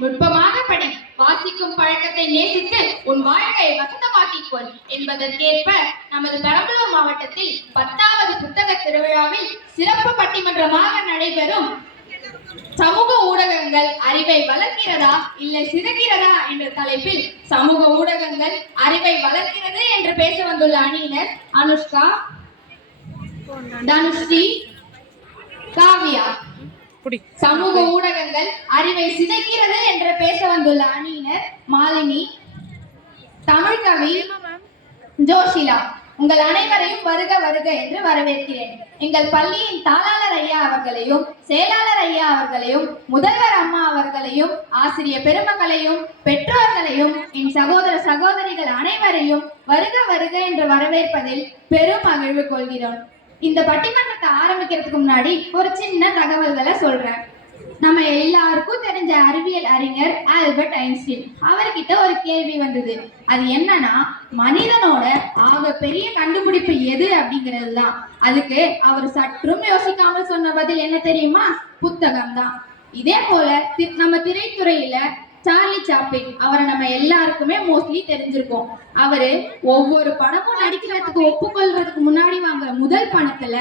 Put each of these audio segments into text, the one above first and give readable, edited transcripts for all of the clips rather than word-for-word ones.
நுட்பமாக படி, வாசிக்கும் பழக்கத்தை நேசித்து உன் வாழ்க்கையை வசந்தமாக்கிக்கொள் என்பதற்கேற்ப நமது பெரம்பலூர் மாவட்டத்தில் 10வது புத்தக திருவிழாவில் சிறப்பு பட்டிமன்றமாக நடைபெறும் சமூக ஊடகங்கள் அறிவை வளர்க்கிறதா இல்லை சிதைக்கிறதா என்ற தலைப்பில் சமூக ஊடகங்கள் அறிவை வளர்க்கிறது என்று பேச வந்துள்ள அணியினர் அனுஷ்கா, தனுஸ்ரீ, காவியா. சமூக ஊடகங்கள் அறிவை சிதைக்கிறது என்று பேச வந்துள்ள அணியினர் மாலினி, தமிழ்கவி, ஜோஷிலா. உங்கள் அனைவரையும் வருக வருக என்று வரவேற்கிறேன். எங்கள் பள்ளியின் தாளாளர் ஐயா அவர்களையும், செயலாளர் ஐயா அவர்களையும், முதல்வர் அம்மா அவர்களையும், ஆசிரியர் பெருமக்களையும், பெற்றோர்களையும், என் சகோதர சகோதரிகள் அனைவரையும் வருக வருக என்று வரவேற்பதில் பெரும் மகிழ்வு கொள்கிறோம். இந்த பட்டிமன்றத்தை ஆரம்பிக்கிறதுக்கு முன்னாடி ஒரு சின்ன தகவல்களை சொல்றேன். நம்ம எல்லாருக்கும் தெரிஞ்ச அறிவியல் அறிஞர் ஆல்பர்ட் ஐன்ஸ்டீன் அவர்கிட்ட ஒரு கேள்வி வந்தது. அது என்னன்னா, மனிதனோட ஆக பெரிய கண்டுபிடிப்பு எது அப்படிங்கிறது தான். அதுக்கு அவர் சற்றும் யோசிக்காமல் சொன்ன பதில் என்ன தெரியுமா? புத்தகம் தான். இதே போல நம்ம திரைத்துறையில சார்லி சாப்ளின் அவரை நம்ம எல்லாருக்குமே மோஸ்ட்லி தெரிஞ்சிருக்கோம். அவரு ஒவ்வொரு படமும் நடிக்கிறதுக்கு ஒப்புக்கொள்றதுக்கு முன்னாடி வாங்குற முதல் பணத்துல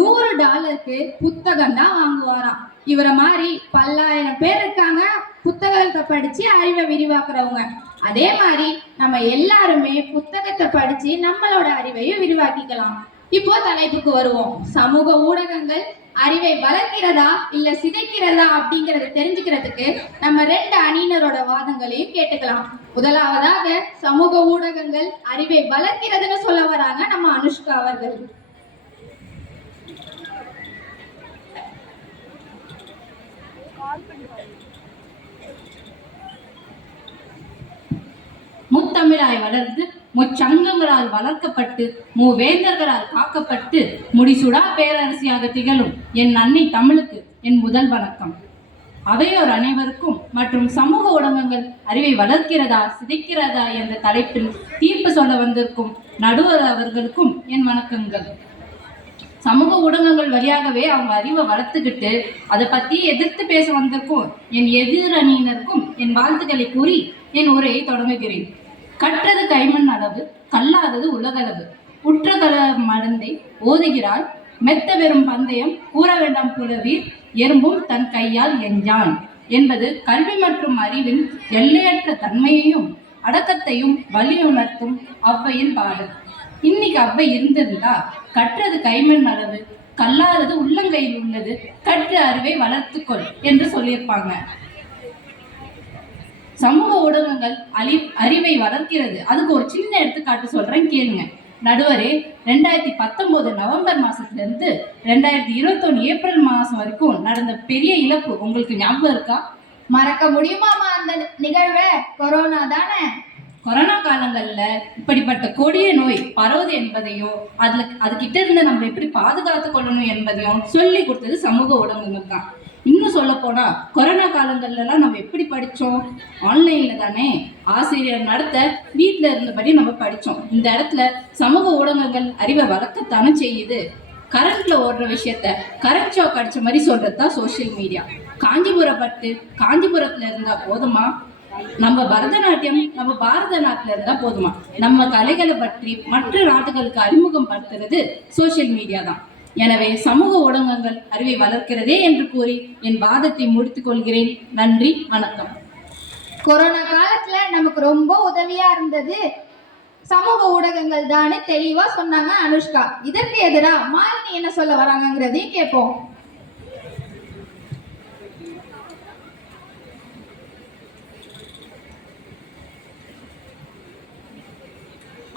$100 புத்தகம் தான் வாங்குவாராம். இவரை மாதிரி பல்லாயிரம் பேர் இருக்காங்க புத்தகத்தை படிச்சு அறிவை விரிவாக்குறவங்க. அதே மாதிரி நம்ம எல்லாருமே புத்தகத்தை படிச்சு நம்மளோட அறிவையும் விரிவாக்கிக்கலாம். இப்போ தலைப்புக்கு வருவோம். சமூக ஊடகங்கள் அறிவை வளர்க்கிறதா இல்ல சிதைக்கிறதா அப்படிங்கறத தெரிஞ்சுக்கிறதுக்கு நம்ம 2 அணியினரோட வாதங்களையும் கேட்டுக்கலாம். முதலாவதாக சமூக ஊடகங்கள் அறிவை வளர்க்கிறதுன்னு சொல்ல வராங்க நம்ம அனுஷ்கா அவர்கள். முத்தமிழாய் வளர்ந்து முச்சங்கங்களால் வளர்க்கப்பட்டு மூவேந்தர்களால் காக்கப்பட்டு முடிசுடா பேரரசியாக திகழும் என் அன்னை தமிழுக்கு என் முதல் வணக்கம். அவையோர் அனைவருக்கும் மற்றும் சமூக ஊடகங்கள் அறிவை வளர்க்கிறதா சிதைக்கிறதா என்ற தலைப்பில் தீர்ப்பு சொல்ல வந்திருக்கும் நடுவர் அவர்களுக்கும் என் வணக்கங்கள். சமூக ஊடகங்கள் வழியாகவே அவங்க அறிவை வளர்த்துக்கிட்டு அதை பற்றி எதிர்த்து பேச வந்திருக்கும் என் எதிரணியினருக்கும் என் வாழ்த்துக்களை கூறி என் உரையை தொடங்குகிறேன். கற்றது கைமண் அளவு, கல்லாதது உலகளவு. உற்றகல மடந்தை ஓதுகிறாள், மெத்த வெறும் பந்தயம் கூற வேண்டாம் புலவீர், எறும்பும் தன் கையால் எஞ்சான் என்பது கல்வி மற்றும் அறிவின் எல்லையற்ற தன்மையையும் அடக்கத்தையும் வலியுணர்த்தும் ஔவையின் பாடல். இன்னைக்கு ஔவை இருந்திருந்தா, கற்றது கைமண் அளவு, கல்லாதது உள்ளங்கையில் உள்ளது, கற்று அறிவை வளர்த்துக்கொள் என்று சொல்லியிருப்பாங்க. சமூக ஊடகங்கள் அறிவை வளர்க்கிறது. அதுக்கு ஒரு சின்ன எடுத்துக்காட்டு சொல்றேன், கேளுங்க. நடுவரே, 2019 நவம்பர் மாசத்துல இருந்து 2021 ஏப்ரல் மாசம் வரைக்கும் நடந்த பெரிய இழப்பு உங்களுக்கு ஞாபகம் இருக்கா? மறக்க முடியுமாமா அந்த நிகழ்வை? கொரோனா தானே. கொரோனா காலங்கள்ல இப்படிப்பட்ட கொடிய நோய் பரவுது என்பதையும் அதுகிட்ட இருந்து நம்ம எப்படி பாதுகாத்து கொள்ளணும் என்பதையும் சொல்லி கொடுத்தது சமூக ஊடகங்கள் தான். இன்னும் சொல்ல போனா கொரோனா காலங்கள்லாம் நம்ம எப்படி படித்தோம்? ஆன்லைன்ல தானே. ஆசிரியர் நடத்த வீட்டில் இருந்தபடி நம்ம படித்தோம். இந்த இடத்துல சமூக ஊடகங்கள் அறிவை வளர்க்கத்தானே செய்யுது. கரண்ட்ல ஓடுற விஷயத்த கரண்ட் ஷாக் அடிச்ச மாதிரி சொல்றது தான் சோசியல் மீடியா. காஞ்சிபுரத்துல இருந்தா போதுமா? நம்ம பரதநாட்டியம் நம்ம பாரத நாட்டுல இருந்தா போதுமா? நம்ம கலைகளை பற்றி மற்ற நாடுகளுக்கு அறிமுகம் படுத்துறது சோசியல் மீடியா தான். எனவே சமூக ஊடகங்கள் அறிவை வளர்க்கிறதே என்று கூறி என் வாதத்தை முடித்துக் கொள்கிறேன். நன்றி, வணக்கம். கொரோனா காலத்துல நமக்கு ரொம்ப உதவியா இருந்தது சமூக ஊடகங்கள் தானே தெளிவா சொன்னாங்க அனுஷ்கா. இதற்கு எதிரா மாலினி என்ன சொல்ல வராங்கிறதையும் கேட்போம்.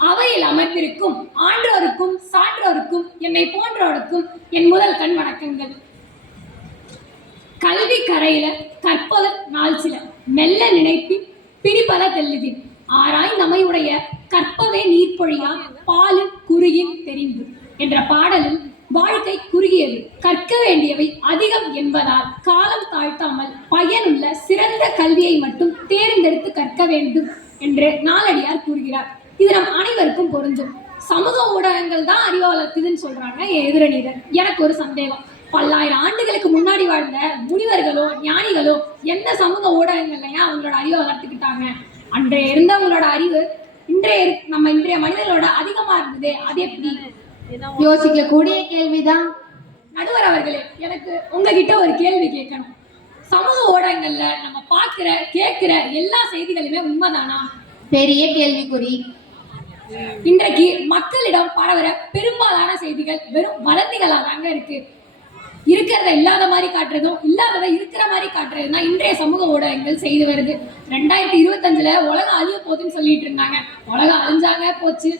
அவையில் அமர்ந்திருக்கும் ஆன்றோருக்கும் சான்றோருக்கும் என்னை போன்றோருக்கும் என் முதல் கண் வணக்கங்கள். கல்வி கரையில கற்பவர் நாள் சில மெல்ல நினைப்பி பிரிபல தெல்லுதின் ஆராய் நமையுடைய கற்பவே நீர்ப்பொழியா பாலு குறுகின் தெரிந்து என்ற பாடலில் வாழ்க்கை குறுகியது, கற்க வேண்டியவை அதிகம் என்பதால் காலம் தாழ்த்தாமல் பயனுள்ள சிறந்த கல்வியை மட்டும் தேர்ந்தெடுத்து கற்க வேண்டும் என்று நாலடியார் கூறுகிறார். இது நம் அனைவருக்கும் பொருந்தும். சமூக ஊடகங்கள் தான் அறிவை வளர்க்குதுன்னு சொல்றாங்க எதிரணியர். எனக்கு ஒரு சந்தேகம், பல்லாயிரம் ஆண்டுகளுக்கு முன்னாடி வாழ்ந்த முனிவர்களோ ஞானிகளோ எந்த சமூக ஊடகங்கள்லையா அவங்களோட அறிவை வளர்த்துக்கிட்டாங்க? அன்றைய இருந்தவங்களோட அறிவு இன்றைய மனிதர்களோட அதிகமா இருந்தது. அது எப்படி? யோசிக்க கூடிய கேள்விதான். நடுவர் அவர்களே, எனக்கு உங்ககிட்ட ஒரு கேள்வி கேட்கணும். சமூக ஊடகங்கள்ல நம்ம பார்க்கிற கேட்கிற எல்லா செய்திகளுமே உண்மைதானா? பெரிய கேள்விக்குறி. இன்றைக்கு மக்களிடம் பரவுற பெரும்பாலான செய்திகள் வெறும் வதந்திகளா தாங்க இருக்கு. இருக்கிறத இல்லாத மாதிரி காட்டுறதும் இல்லாததை இருக்கிற மாதிரி காட்டுறதும் தான் இன்றைய சமூக ஊடகங்கள் செய்து வருது. 2025 உலகம் அழிய போகுதுன்னு சொல்லிட்டு இருந்தாங்க. உலகம் அழிஞ்சாங்க போச்சு.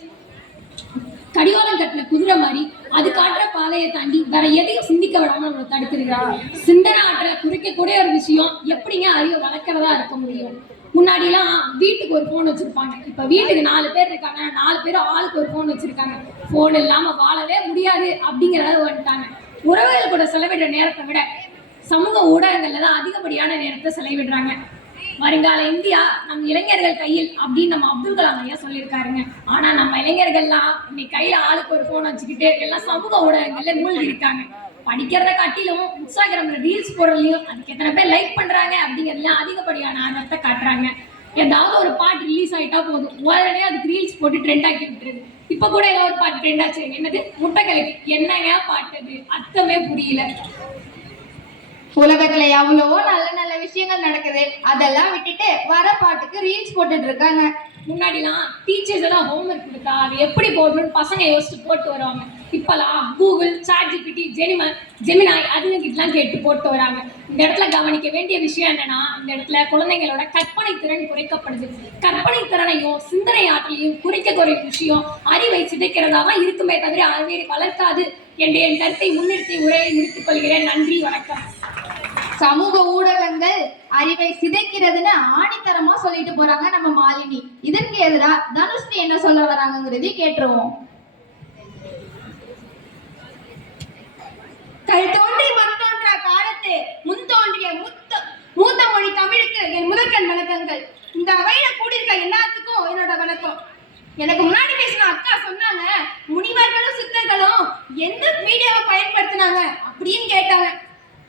கடிவாளம் கட்டின குதிரை மாதிரி அது காட்டுற பாதையை தாண்டி வேற எதையும் சிந்திக்க விடாம நம்மளை தடுத்துருக்காங்க. சிந்தனை ஆற்ற குறிக்கக்கூடிய ஒரு விஷயம் எப்படிங்க அறிவை வளர்க்கிறதா இருக்க முடியும்? முன்னாடிலாம் வீட்டுக்கு ஒரு போன் வச்சிருப்பாங்க. இப்ப வீட்டுக்கு 4 பேர் இருக்காங்க, 4 பேர் ஆளுக்கு ஒரு போன் வச்சிருக்காங்க. போன் இல்லாம வாழவே முடியாது அப்படிங்கறத வந்துட்டாங்க. உறவுகள் கூட செலவிடுற நேரத்தை விட சமூக ஊடகங்கள்ல தான் அதிகப்படியான நேரத்தை செலவிடுறாங்க. வருங்கால இந்தியா நம் இளைஞர்கள் கையில் அப்படின்னு நம்ம அப்துல் கலாம் ஐயா சொல்லியிருக்காருங்க. ஆனா நம்ம இளைஞர்கள்லாம் இன்னைக்கு கையில ஆளுக்கு ஒரு போன் வச்சுக்கிட்டு எல்லாம் சமூக ஊடகங்கள்ல மூழ்கி இருக்காங்க. படிக்கிறத காட்டிலும் இன்ஸ்டாகிராம்ல ரீல்ஸ் போடுறதுலையும் அதுக்கு எத்தனை பேர் லைக் பண்றாங்க அப்படிங்கிறதுலாம் அதிகப்படியான ஆர்வத்தை காட்டுறாங்க. ஏதாவது ஒரு பாட்டு ரிலீஸ் ஆகிட்டா போதும், உடனே அதுக்கு ரீல்ஸ் போட்டு ட்ரெண்ட் ஆக்கி விட்டுருது. இப்போ கூட ஏதோ ஒரு பாட்டு ட்ரெண்ட் ஆச்சு, என்னது முட்டைக்கலைக்கு. என்னங்க பாட்டது? அர்த்தமே புரியல. உலகத்துல எவ்வளவோ நல்ல நல்ல விஷயங்கள் நடக்குது, அதெல்லாம் விட்டுட்டு வர பாட்டுக்கு ரீல்ஸ் போட்டுட்டு இருக்காங்க. முன்னாடிலாம் டீச்சர்ஸ் எல்லாம் ஹோம்ஒர்க் கொடுத்தா அது எப்படி போடணும்னு பசங்க யோசிச்சு போட்டு வருவாங்க. இப்பெல்லாம் கூகுள், சாட்ஜிபிடி, ஜெமினாய் அதுங்ககிட்டலாம் கேட்டு போட்டு வராங்க. இந்த இடத்துல கவனிக்க வேண்டிய விஷயம் என்னன்னா, இந்த இடத்துல குழந்தைங்களோட கற்பனை திறன் குறைக்கப்படுது. கற்பனை திறனையும் சிந்தனை ஆற்றலையும் குறைக்கக்கூடிய விஷயம் அறிவை சிதைக்கிறதா தான் இருக்குமே தவிர அறிவை வளர்க்காது என்று என் கருத்தை முன்னிறுத்தி உரையை முடித்துக் கொள்கிறேன். நன்றி, வணக்கம். சமூக ஊடகங்கள் அறிவை சிதைக்கிறதுன்னு ஆணித்தரமா சொல்லிட்டு போறாங்க நம்ம மாலினி. இதற்கு எதிரா தனுஷ்னி என்ன சொல்ல வராங்கிறதை கேட்டுருவோம். கல் தோன்றி மண் தோன்றா காலத்து முன் தோன்றிய மூத்த மொழி தமிழுக்கு என் முதற்கண் வணக்கங்கள். இந்த அவையில கூடியிருக்க எல்லாத்துக்கும் என்னோட வணக்கம். எனக்கு முன்னாடி பேசின அக்கா சொன்னாங்க, முனிவர்களும் சித்தர்களும் எந்த மீடியாவை பயன்படுத்தினாங்க அப்படின்னு கேட்டாங்க.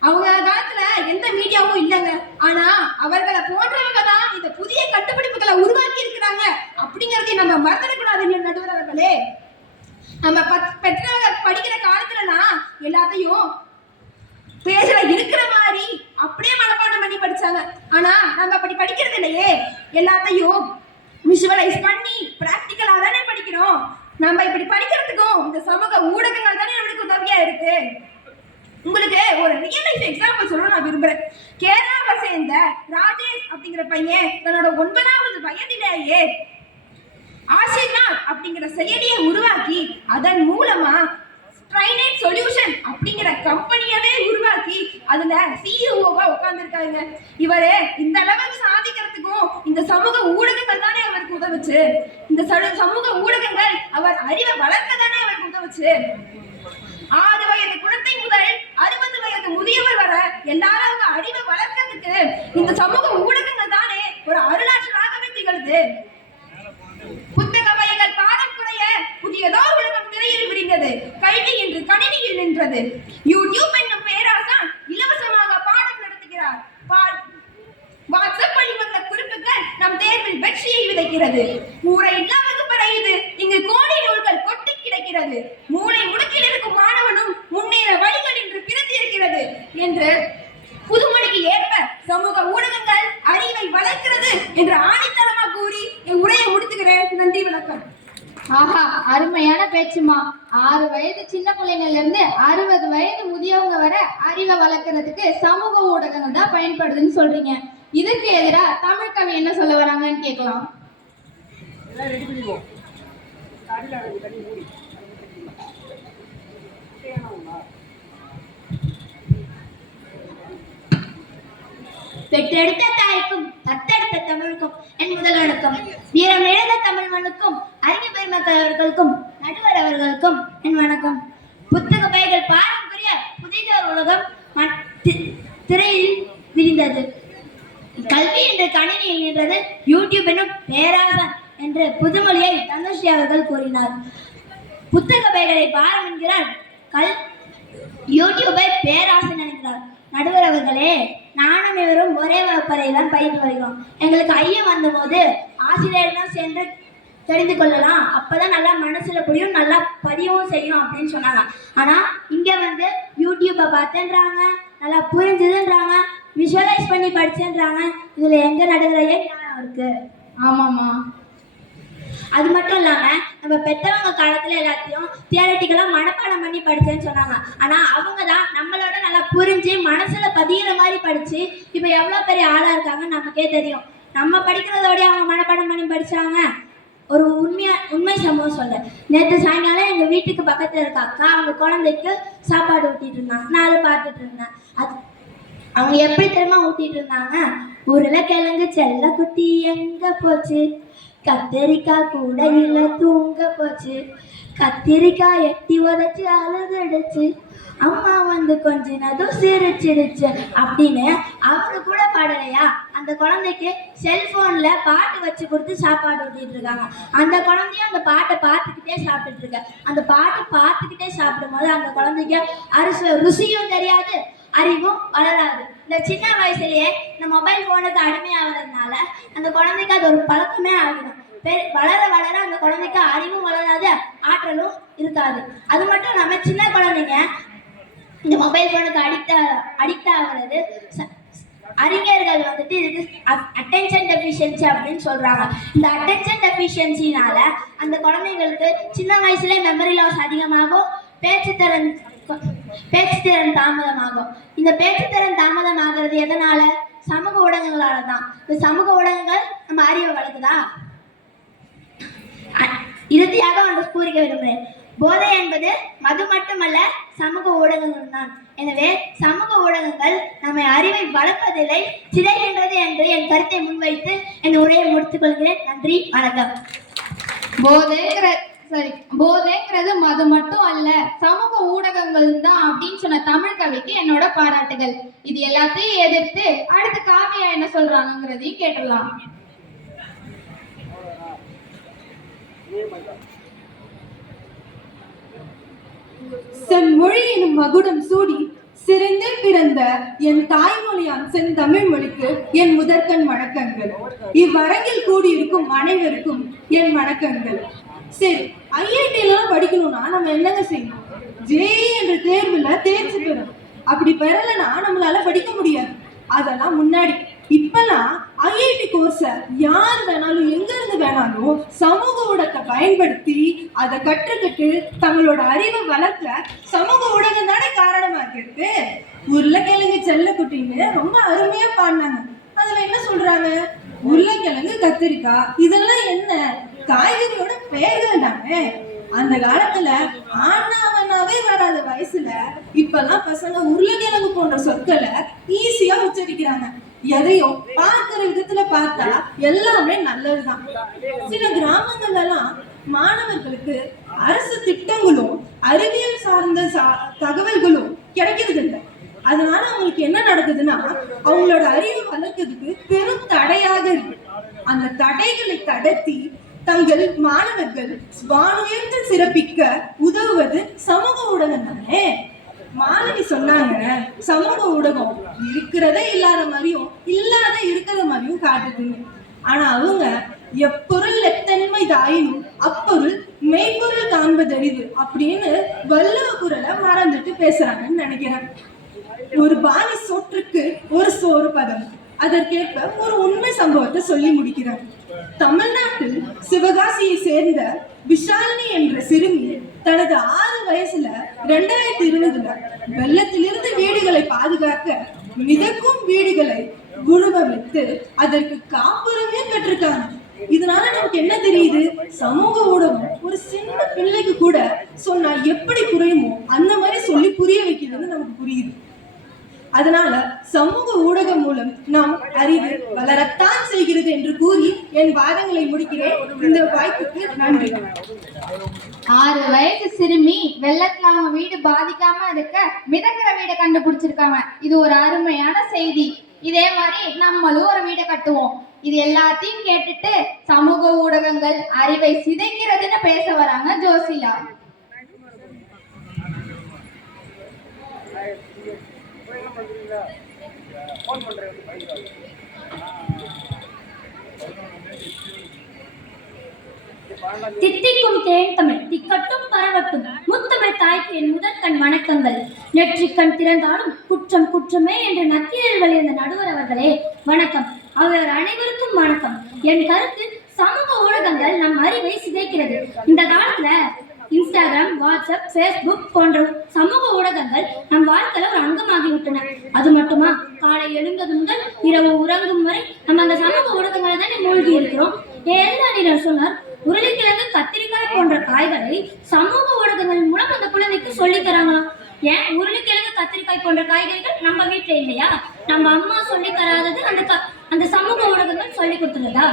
அவங்க காலத்துல எந்த மீடியாவும் இல்லைங்க. ஆனா அவர்களை போன்றவங்க தான் இந்த புதிய கண்டுபிடிப்புகளை உருவாக்கி இருக்கிறாங்க அப்படிங்கறதை நம்ம மறந்துடக்கூடாது நடுவர் அவர்களே. நம்ம பெற்றவங்க படிக்கிற காலத்துலலாம் எல்லாத்தையும் பேசுற இருக்கிற மாதிரி அப்படியே மனப்பாடம் பண்ணி படிச்சாங்க. ஆனா நம்ம அப்படி படிக்கிறது இல்லையே. எல்லாத்தையும் விஷுவலைஸ் பண்ணி பிராக்டிக்கலா தானே படிக்கிறோம். நம்ம இப்படி படிக்கிறதுக்கும் இந்த சமூக ஊடகங்கள் தானே நம்மளுக்கு உதவியா இருக்கு. உங்களுக்கு ஒரு ரியல் லைஃப் எக்ஸாம்பிள் சொல்ல நான் விரும்புறேன். கேரளாவை சேர்ந்த ராஜேஷ் அப்படிங்கிற பையன் தன்னோட 9வது வயதிலேயே ஆசிர்வாத் அப்படிங்கிற செயலியை உருவாக்கி அதன் மூலமா ட்ரைனேட் சொல்யூஷன் அப்படிங்கிற கம்பெனியவே உருவாக்கி அதுல சிஇஓவா உட்கார்ந்துருக்காங்க. இவரு இந்த அளவுக்கு சாதிக்கிறதுக்கும் இந்த சமூக ஊடகங்கள் தானே அவருக்கு உதவுச்சு. இந்த சமூக ஊடகங்கள் அவர் அறிவை வளர்க்க தானே அவருக்கு உதவுச்சு. 6 வயது குழந்தை முதல் 60 வயது முதியவர் வர எல்லாரும் அவங்க அறிவை வளர்க்கறதுக்கு இந்த சமூக ஊடகங்கள் தானே ஒரு அருளாற்றலாகவே திகழ்து. புத்தக வகைகள் பாடம் குறைய புதியதோர் உலகம் திரையில் விரிந்தது. கல்வி என்று கணினியில் நின்றது. யூடியூப் என்னும் பேராசான் இலவசமாக பாடம் நடத்துகிறார். வாட்ஸ்அப் வழி வந்த குறிப்புகள் நம் தேர்வில் வெற்றியை விதைக்கிறது. மூளை இல்லா வகுப்பறையுது, இங்கு கோடி நூல்கள் கொட்டி கிடக்கிறது. மூளை முடுக்கில் இருக்கும் மாணவனும் முன்னேற வழிகள் என்று பிறந்திருக்கிறது என்று புதுமொழிக்கு ஏற்ப சமூக ஊடகங்கள் அறிவை வளர்க்கிறது என்று ஆணித்தரமா கூறி என் உரையை முடித்துக்கிறேன். நன்றி, வணக்கம். ஆஹா, அருமையான பேச்சுமா. 6 வயது சின்ன பிள்ளைங்கள்ல இருந்து 60 வயது முதியவங்க வர அறிவை வளர்க்கறதுக்கு சமூக ஊடகங்கள் தான் பயன்படுதுன்னு சொல்றீங்க. இதுக்கு எதிரா தமிழ் கவி என்ன சொல்ல வராங்கன்னு கேட்கலாம். பெற்றெடுத்த தாய்க்கும் தத்தெடுத்த தமிழுக்கும் என் முதல் வணக்கம். வீரம் இழந்த தமிழ் மண்ணுக்கும் அறிஞர் பெருமக்கள் அவர்களுக்கும் நடுவர் அவர்களுக்கும் என் வணக்கம். புத்தக பைகள் பாரம்பரிய புதிய உலகம் திரையில் விரிந்தது. கல்வி என்ற கணினியில் நின்றது. யூடியூப் என்னும் பேராசன் என்ற புதுமொழியை தனுஷ்ரீ அவர்கள் கூறினார். புத்தக பைகளை பாரம் என்கிறார். யூடியூபை பேராசை நினைக்கிறார். நடுவர் அவர்களே, நானும் இவரும் ஒரே வகுப்பறையில் தான் பயின்று வருகிறோம். எங்களுக்கு ஐயம் வந்தபோது ஆசிரியர்களும் சேர்ந்து தெரிந்து கொள்ளலாம், அப்பதான் நல்லா மனசுல புரியும், நல்லா பதியவும் செய்யும் அப்படின்னு சொன்னாங்க. ஆனா இங்க வந்து யூடியூப்பை பார்த்தேன்றாங்க, நல்லா புரிஞ்சுதுன்றாங்க, விஷுவலைஸ் பண்ணி படிச்சேன்றாங்க. இதுல எங்க நடுவரையே நியாயம் இருக்கு? ஆமாம்மா. அது மட்டும் இல்லாம நம்ம பெற்றவங்க காலத்துல எல்லாத்தையும் தியரட்டிக்கலா மனப்பாடம் பண்ணி படிச்சேன்னு சொன்னாங்க. ஆனா அவங்க தான் நம்மளோட நல்லா புரிஞ்சு மனசுல பதிகிற மாதிரி படிச்சு இப்ப எவ்வளவு பெரிய ஆளா இருக்காங்கன்னு நமக்கே தெரியும். நம்ம படிக்கிறதோடய அவங்க மனப்பாடம் பண்ணி படிச்சாங்க. ஒரு உண்மை சம்பவம் சொல்ல, நேற்று சாயங்காலம் எங்க வீட்டுக்கு பக்கத்துல இருக்க அக்கா அவங்க குழந்தைக்கு சாப்பாடு ஊட்டிட்டு இருந்தாங்க. நான் அதை பார்த்துட்டு இருந்தேன். அவங்க எப்படி தெரியுமா ஊட்டிட்டு இருந்தாங்க? உருளைக்கிழங்கு செல்ல குட்டி எங்க போச்சு, கத்திரிக்காய் கூட இல்ல தூங்க போச்சு, கத்திரிக்காய் எட்டி உதச்சு அழுதுடுச்சு, அம்மா வந்து கொஞ்சம் சிரிச்சிடுச்சு அப்படின்னு அவங்க கூட பாடலையா? அந்த குழந்தைக்கு செல்போன்ல பாட்டு வச்சு கொடுத்து சாப்பாடு ஊட்டிட்டு இருக்காங்க. அந்த குழந்தையும் அந்த பாட்டை பார்த்துக்கிட்டே சாப்பிட்டுட்டு இருக்க. அந்த பாட்டு பார்த்துக்கிட்டே சாப்பிடும் போது அந்த குழந்தைக்கு ருசியும் தெரியாது, அறிவும் வளராது. இந்த சின்ன வயசுலயே இந்த மொபைல் போனுக்கு அடிமையாகிறதுனால அந்த குழந்தைக்கு அது ஒரு பழக்கமே ஆகிடும். வளர வளர அந்த குழந்தைக்கு அறிவும் வளராது, ஆற்றலும் இருக்காது. அது மட்டும் இல்லாம சின்ன குழந்தைங்க இந்த மொபைல் போனுக்கு அடிக்ட் ஆகிறது அறிஞர்கள் வந்துட்டு இதுக்கு அட்டென்ஷன் டெஃபிஷியன்சி அப்படின்னு சொல்றாங்க. இந்த அட்டென்ஷன் டெஃபிஷியன்சினால அந்த குழந்தைங்களுக்கு சின்ன வயசுல மெமரி லாஸ் அதிகமாகும், பேச்சுத்திறன் தாமதமாகும். இந்த பேச்சுத்திறன் தாமதமாகிறது எதனால? சமூக ஊடகங்களால தான். இந்த சமூக ஊடகங்கள் நம்ம அறிவை வளர்க்குதா? இறுதியாக ஒன்று கூறிக்க விரும்புகிறேன். போதை என்பது மது மட்டுமல்ல, சமூக ஊடகங்கள் தான். எனவே சமூக ஊடகங்கள் நம்மை அறிவை வளர்ப்பதில்லை, சிதைகின்றது என்று என் கருத்தை முன்வைத்து என் உரையை முடித்துக் கொள்கிறேன். நன்றி, வணக்கம். போதைங்கிறது மது மட்டும் அல்ல, சமூக ஊடகங்கள் தான் அப்படின்னு சொன்ன தமிழ் கவிக்கு என்னோட பாராட்டுகள். இது எல்லாத்தையும் எதிர்த்து அடுத்து காவியா என்ன சொல்றாங்கிறதையும் கேட்டலாம். செம்மொழி எனும் மகுடம் சூடி சிறந்தே பிறந்த என் தாய்மொழியான் செந்தமிழ் மொழிக்கு என் முதற்கண் வணக்கங்கள். இவ்வரங்கில் கூடியிருக்கும் அனைவருக்கும் என் வணக்கங்கள். சரி, ஐஐடிலாம் படிக்கணும்னா நம்ம என்னங்க செய்யணும்? ஜேஇ என்ற தேர்வுல தேர்ச்சி பெறணும். அப்படி பெறலைன்னா நம்மளால படிக்க முடியாது. அதெல்லாம் முன்னாடி. இப்பெல்லாம் ஐஐடி கோர்ஸை யார் வேணாலும் எங்க இருந்து வேணாலும் சமூக ஊடகத்தை பயன்படுத்தி அதை கற்றுக்கிட்டு தங்களோட அறிவை வளர்க்க சமூக ஊடகம் தானே காரணமா இருக்கு. உருளைக்கிழங்கு செல்லக்குட்டின்னு ரொம்ப அருமையா பாடினாங்க. அதுல என்ன சொல்றாங்க? உருளைக்கிழங்கு, கத்திரிக்காய் இதெல்லாம் என்ன காய்கறியோட பெயர்கள் தானே. அந்த காலத்துல ஆனாவனாவே வராத வயசுல இப்பெல்லாம் பசங்க உருளைக்கிழங்கு போன்ற சொற்களை ஈஸியா உச்சரிக்கிறாங்க. எதையும் பார்க்கிற விதத்துல பார்த்தா எல்லாமே நல்லதுதான். சில கிராமங்கள்ல எல்லாம் மாணவர்களுக்கு அரசு திட்டங்களும் அறிவியல் சார்ந்த தகவல்களும் கிடைக்கிறது இல்லை. அதனால அவங்களுக்கு என்ன நடக்குதுன்னா அவங்களோட அறிவை வளர்க்கிறதுக்கு பெரும் தடையாக இருக்கு. அந்த தடைகளை கடத்தி தங்கள் மாணவர்கள் வானுயர்ந்து சிறப்பிக்க உதவுவது சமூக ஊடகம் தானே. மாணவி சொன்னாங்க, சமூக ஊடகம் இருக்கிறதே இல்லாத மாதிரியும் இல்லாத இருக்கிற மாதிரியும் காட்டுதுன்னு. ஆனா அவங்க எப்பொருள் எத்தன்மை தாயினும் அப்பொருள் மெய்ப்பொருள் காண்பதறிவு அப்படின்னு வள்ளுவ குறளை மறந்துட்டு பேசுறாங்கன்னு நினைக்கிறேன். ஒரு பாணி சொற்றுக்கு ஒரு சோறு பதம். அதற்கேற்ப ஒரு உண்மை சம்பவத்தை சொல்லி முடிக்கிறார். தமிழ்நாட்டில் சிவகாசியை சேர்ந்த விஷாலினி என்ற சிறுமி தனது 6 வயசுல 2020 வெள்ளத்திலிருந்து வீடுகளை பாதுகாக்க மிதக்கும் வீடுகளை உருவ வைத்து அதற்கு காப்புரிமை பெற்றிருக்காங்க. இதனால நமக்கு என்ன தெரியுது? சமூக ஊடகம் ஒரு சின்ன பிள்ளைக்கு கூட சொன்னா எப்படி புரியுமோ அந்த மாதிரி சொல்லி புரிய வைக்கிறதுன்னு நமக்கு புரியுது. அதனால சமூக ஊடகம் மூலம் நாம் அறிவு வளரத்தான் செய்கிறது என்று கூறி என் வாதங்களை முடிக்கிறேன். இந்த வாய்ப்புக்கு நன்றி. 6 வயசு சிறுமி வெள்ளத்துல அவங்க வீடு பாதிக்காம இருக்க மிதக்கிற வீடை கண்டுபிடிச்சிருக்காங்க. இது ஒரு அருமையான செய்தி. இதே மாதிரி நம்மளும் ஒரு வீடை கட்டுவோம். இது எல்லாத்தையும் கேட்டுட்டு சமூக ஊடகங்கள் அறிவை சிதைக்கிறதுன்னு பேச வராங்க ஜோசிலா. தித்திக்கும் தேன் தமிழ் திக்கட்டும் பரவட்டும் முத்தமிழ் தாய்க்கு என் முதற்கண் வணக்கங்கள். நெற்றிக்கண் திறந்தாலும் குற்றம் குற்றமே என்று நக்கீரர் வழியிருந்த நடுவர் அவர்களே வணக்கம். அவர் அனைவருக்கும் வணக்கம். என் கருத்து, சமூக ஊடகங்கள் நம் அறிவை சிதைக்கிறது. இந்த காலத்துல இன்ஸ்டாகிராம், வாட்ஸ்அப், ஃபேஸ்புக் போன்ற சமூக ஊடகங்கள் நம் வாழ்க்கையில ஒரு அங்கமாகிவிட்டன. அது மட்டுமா, காலை எழுந்தது முதல் இரவு உறங்கும் வரை நம்ம அந்த சமூக ஊடகங்களை தானே மூழ்கி இருக்கிறோம். ஏன் சொன்னார், உருளைக்கிழங்கு, கத்திரிக்காய் போன்ற காய்களை சமூக ஊடகங்கள் மூலம் அந்த குழந்தைக்கு சொல்லி தராங்களாம். ஏன் உருளைக்கிழங்கு, கத்திரிக்காய் போன்ற காய்கறிகள் நம்ம வீட்டுல இல்லையா? நம்ம அம்மா சொல்லி தராதது அந்த சமூக ஊடகங்கள் சொல்லி கொடுத்துருதா?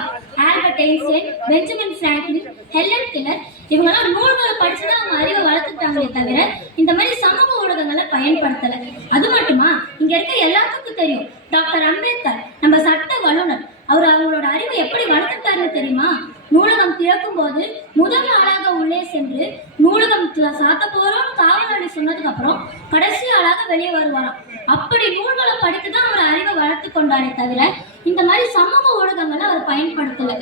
Albert Einstein, Benjamin Franklin, Helen Keller இவங்கெல்லாம் நூல்களை படிச்சுதான் அவங்க அறிவை வளர்த்துட்டாங்களே தவிர இந்த மாதிரி சமூக ஊடகங்களை பயன்படுத்தலை. அது மட்டுமா, இங்க இருக்க எல்லாத்துக்கும் தெரியும், டாக்டர் அம்பேத்கர் நம்ம சட்ட வல்லுநர். அவர் அவங்களோட அறிவை எப்படி வளர்த்துட்டாருன்னு தெரியுமா? நூலகம் திறக்கும் போது முதல் ஆளாக உள்ளே சென்று நூலகம் சாத்த போறோம் காவலாளி சொன்னதுக்கு அப்புறம் கடைசி ஆளாக வெளியே வருவாராம். அப்படி நூல்களை படித்து தான் அவர் அறிவை வளர்த்து கொண்டாரே தவிர இந்த மாதிரி சமூக ஊடகங்களை அவர் பயன்படுத்தல.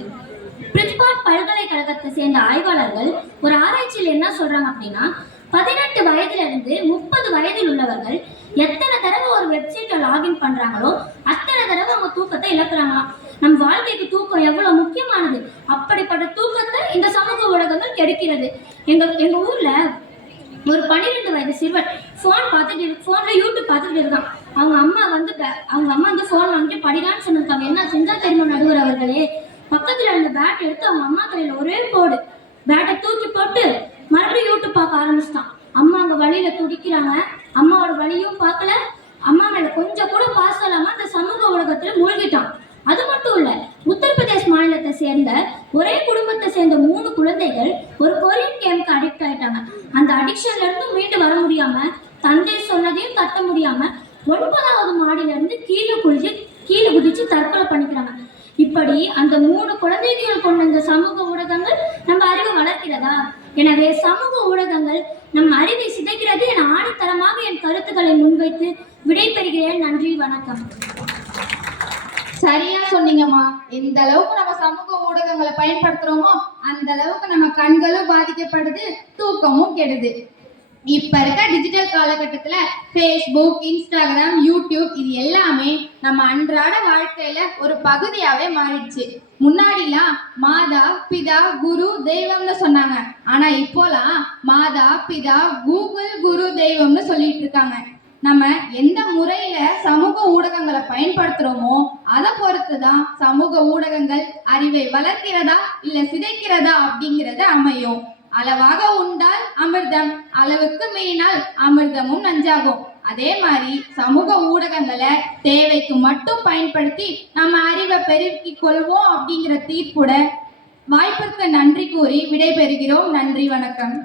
பிரிட்ஜ்பார்ட் பல்கலைக்கழகத்தை சேர்ந்த ஆய்வாளர்கள் ஒரு ஆராய்ச்சியில் என்ன சொல்றாங்க அப்படின்னா, 18 வயதிலிருந்து 30 வயதில் உள்ளவர்கள் எத்தனை தடவை ஒரு வெப்சைட்டை லாகின் பண்றாங்களோ அத்தனை தடவை அவங்க தூக்கத்தை இழக்கிறாங்களாம். நம் வாழ்க்கைக்கு தூக்கம் எவ்வளவு முக்கியமானது. அப்படிப்பட்ட தூக்கத்தை இந்த சமூக ஊடகங்கள் கெடுக்கிறது. எங்க ஊர்ல ஒரு 12 வயது சிறுவன் போன்ல யூடியூப் பார்த்துக்கிட்டு இருக்கான். அவங்க அம்மா வந்து போன் வாங்கிட்டு படிடான்னு சொன்னாங்க. என்ன செஞ்சா தெரியுமா நடுவர் அவர்களே, பக்கத்துல இருந்த பேட் எடுத்து அவங்க அம்மா தலையில ஒரே போடு, பேட்டை தூக்கி போட்டு மறுபடியும் யூடியூப் பார்க்க ஆரம்பிச்சிட்டான். அம்மா அங்க வழியில துடிக்கிறாங்க. அம்மாவோட வழியும் பார்க்கல, அம்மா மேல கொஞ்சம் கூட பாசம் இல்லாம அந்த சமூக ஊடகத்துல மூழ்கிட்டான். அது மட்டும் இல்ல, உத்தரப்பிரதேஷ் மாநிலத்தை சேர்ந்த ஒரே குடும்பத்தை சேர்ந்த 3 குழந்தைகள் ஒரு கொரியன் கேமுக்கு அடிக்ட் ஆயிட்டாங்க. அந்த அடிக்ஷன்ல இருந்து மீண்டு வர முடியாம, தந்தை சொன்னதையும் தட்ட முடியாம 9வது மாடியில இருந்து கீழே குதிச்சு தற்கொலை பண்ணிக்கிறாங்க. இப்படி அந்த 3 குழந்தைகள் கொண்ட இந்த சமூக ஊடகங்கள் நம்ம அறிவை வளர்க்கிறதா? எனவே சமூக ஊடகங்கள் நம் அறிவை சிதைக்கிறது என ஆணித்தரமாக என் கருத்துக்களை முன்வைத்து விடைபெறுகிறேன். நன்றி, வணக்கம். சரியா சொன்னீங்கம்மா. எந்த அளவுக்கு நம்ம சமூக ஊடகங்களை பயன்படுத்துறோமோ அந்த அளவுக்கு நம்ம கண்களும் பாதிக்கப்படுது, தூக்கமும் கெடுது. இப்ப இருக்க டிஜிட்டல் காலகட்டத்துல ஃபேஸ்புக், இன்ஸ்டாகிராம், யூடியூப் இது எல்லாமே நம்ம அன்றாட வாழ்க்கையில ஒரு பகுதியாவே மாறிடுச்சு. முன்னாடிலாம் மாதா, பிதா, குரு, தெய்வம்னு சொன்னாங்க. ஆனா இப்போலாம் மாதா, பிதா, கூகுள், குரு, தெய்வம்னு சொல்லிட்டு இருக்காங்க. நம்ம எந்த முறையில சமூக ஊடகங்களை பயன்படுத்துறோமோ அதை பொறுத்துதான் சமூக ஊடகங்கள் அறிவை வளர்க்கிறதா இல்ல சிதைக்கிறதா அப்படிங்கிறது அமையும். அளவாக உண்டால் அமிர்தம், அளவுக்கு மீறினால் அமிர்தமும் நஞ்சாகும். அதே மாதிரி சமூக ஊடகங்களை தேவைக்கு மட்டும் பயன்படுத்தி நம்ம அறிவை பெருக்கிக் கொள்வோம் அப்படிங்கிற தீர்ப்புட வாய்ப்பிற்கு நன்றி கூறி விடைபெறுகிறோம். நன்றி, வணக்கம்.